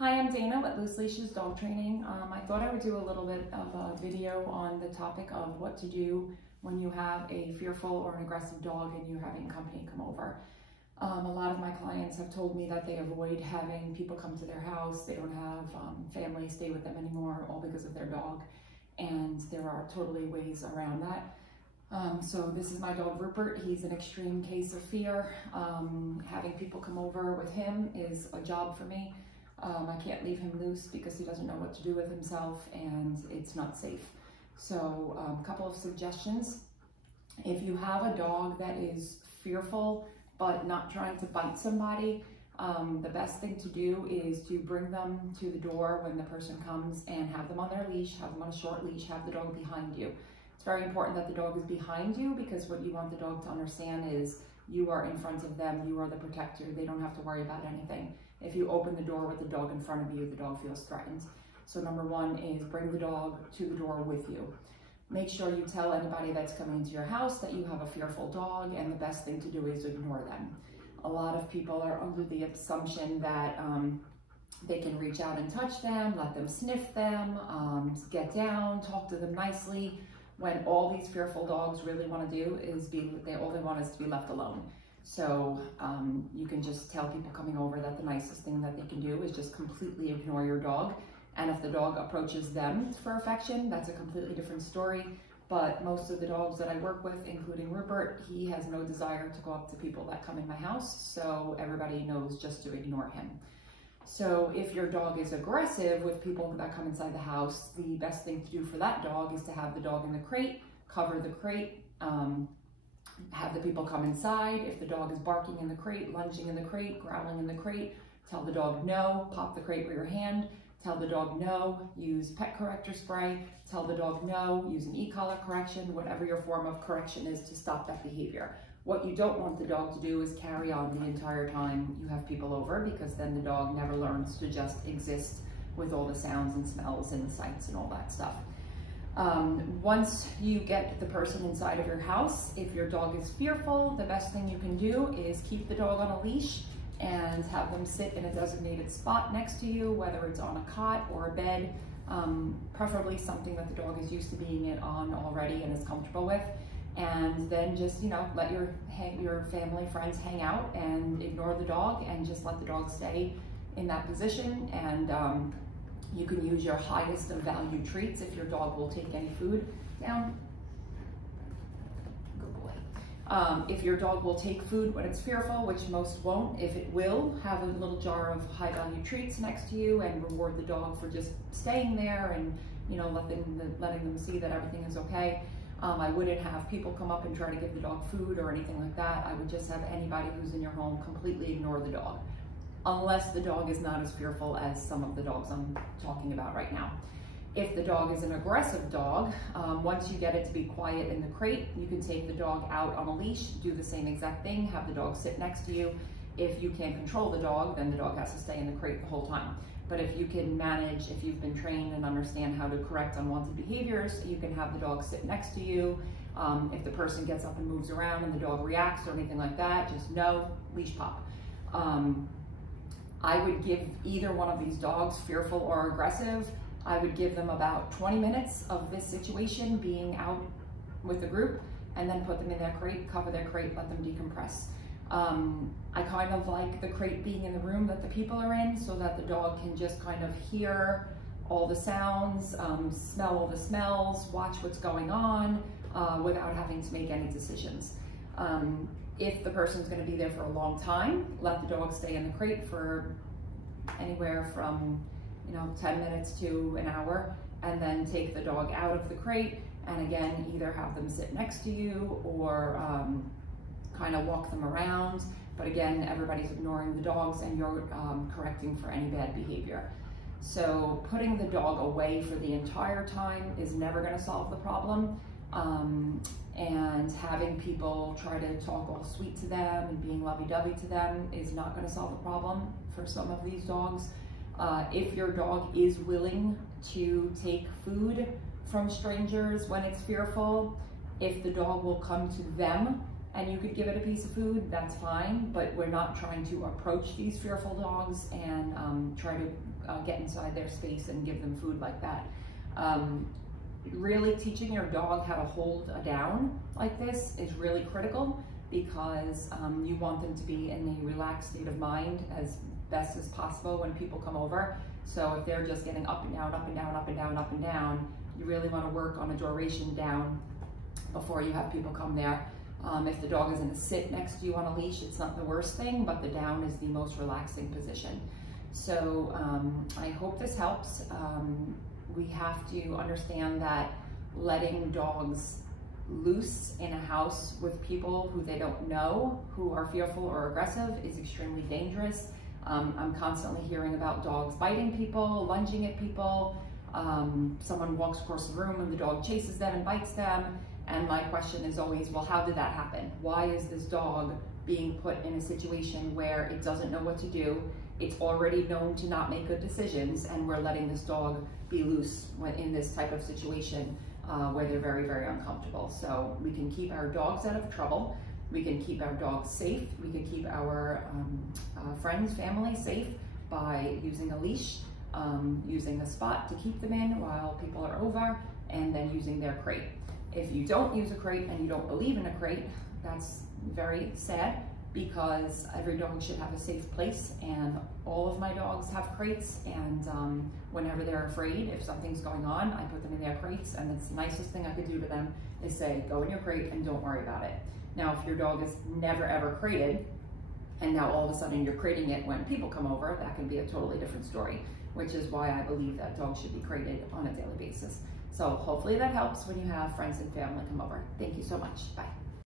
Hi, I'm Dana with Loose Leashes Dog Training. I thought I would do a little bit of a video on the topic of what to do when you have a fearful or an aggressive dog and you're having company come over. A lot of my clients have told me that they avoid having people come to their house. They don't have family stay with them anymore, all because of their dog. And there are totally ways around that. So this is my dog Rupert. He's an extreme case of fear. Having people come over with him is a job for me. I can't leave him loose because he doesn't know what to do with himself and it's not safe. So a couple of suggestions. If you have a dog that is fearful but not trying to bite somebody, the best thing to do is to bring them to the door when the person comes and have them on their leash, have them on a short leash, have the dog behind you. It's very important that the dog is behind you because what you want the dog to understand is you are in front of them, you are the protector, they don't have to worry about anything. If you open the door with the dog in front of you, the dog feels threatened. So number one is bring the dog to the door with you. Make sure you tell anybody that's coming into your house that you have a fearful dog, and the best thing to do is ignore them. A lot of people are under the assumption that they can reach out and touch them, let them sniff them, get down, talk to them nicely, when all these fearful dogs really want to do is all they want is to be left alone. So you can just tell people coming over that the nicest thing that they can do is just completely ignore your dog. And if the dog approaches them for affection, that's a completely different story. But most of the dogs that I work with, including Rupert, he has no desire to go up to people that come in my house. So everybody knows just to ignore him. So if your dog is aggressive with people that come inside the house, the best thing to do for that dog is to have the dog in the crate, cover the crate, have the people come inside. If the dog is barking in the crate, lunging in the crate, growling in the crate, tell the dog no, pop the crate with your hand, tell the dog no, use pet corrector spray, tell the dog no, use an e-collar correction, whatever your form of correction is to stop that behavior. What you don't want the dog to do is carry on the entire time you have people over, because then the dog never learns to just exist with all the sounds and smells and sights and all that stuff. Once you get the person inside of your house, if your dog is fearful, the best thing you can do is keep the dog on a leash and have them sit in a designated spot next to you, whether it's on a cot or a bed, preferably something that the dog is used to being on already and is comfortable with. And then just, let your family, friends hang out and ignore the dog and just let the dog stay in that position. And you can use your highest of value treats if your dog will take any food down. Good boy. If your dog will take food when it's fearful, which most won't, if it will, have a little jar of high value treats next to you and reward the dog for just staying there and letting them see that everything is okay. I wouldn't have people come up and try to give the dog food or anything like that. I would just have anybody who's in your home completely ignore the dog, unless the dog is not as fearful as some of the dogs I'm talking about right now. If the dog is an aggressive dog, once you get it to be quiet in the crate, you can take the dog out on a leash, do the same exact thing, have the dog sit next to you. If you can't control the dog, then the dog has to stay in the crate the whole time. But if you can manage, if you've been trained and understand how to correct unwanted behaviors, you can have the dog sit next to you. If the person gets up and moves around and the dog reacts or anything like that, just no, leash pop. I would give either one of these dogs, fearful or aggressive, I would give them about 20 minutes of this situation being out with the group and then put them in their crate, cover their crate, let them decompress. I kind of like the crate being in the room that the people are in so that the dog can just kind of hear all the sounds, smell all the smells, watch what's going on without having to make any decisions. If the person's going to be there for a long time, let the dog stay in the crate for anywhere from 10 minutes to an hour, and then take the dog out of the crate and again either have them sit next to you or kind of walk them around. But again, everybody's ignoring the dogs and you're correcting for any bad behavior. So putting the dog away for the entire time is never going to solve the problem. And having people try to talk all sweet to them and being lovey-dovey to them is not going to solve the problem for some of these dogs. If your dog is willing to take food from strangers when it's fearful, if the dog will come to them and you could give it a piece of food, that's fine, but we're not trying to approach these fearful dogs and try to get inside their space and give them food like that. Really teaching your dog how to hold a down like this is really critical, because you want them to be in a relaxed state of mind as best as possible when people come over. So if they're just getting up and down, up and down, up and down, up and down, you really want to work on a duration down before you have people come there. If the dog is in a sit next to you on a leash, it's not the worst thing, but the down is the most relaxing position. So I hope this helps. We have to understand that letting dogs loose in a house with people who they don't know, who are fearful or aggressive, is extremely dangerous. I'm constantly hearing about dogs biting people, lunging at people. Someone walks across the room and the dog chases them and bites them. And my question is always, well, how did that happen? Why is this dog being put in a situation where it doesn't know what to do? It's already known to not make good decisions, and we're letting this dog be loose when in this type of situation where they're very, very uncomfortable. So we can keep our dogs out of trouble. We can keep our dogs safe. We can keep our friends, family safe by using a leash, using a spot to keep them in while people are over, and then using their crate. If you don't use a crate and you don't believe in a crate, that's very sad, because every dog should have a safe place, and all of my dogs have crates, and whenever they're afraid, if something's going on, I put them in their crates, and it's the nicest thing I could do to them is say, go in your crate and don't worry about it. Now, if your dog is never ever crated, and now all of a sudden you're crating it when people come over, that can be a totally different story, which is why I believe that dogs should be crated on a daily basis. So hopefully that helps when you have friends and family come over. Thank you so much. Bye.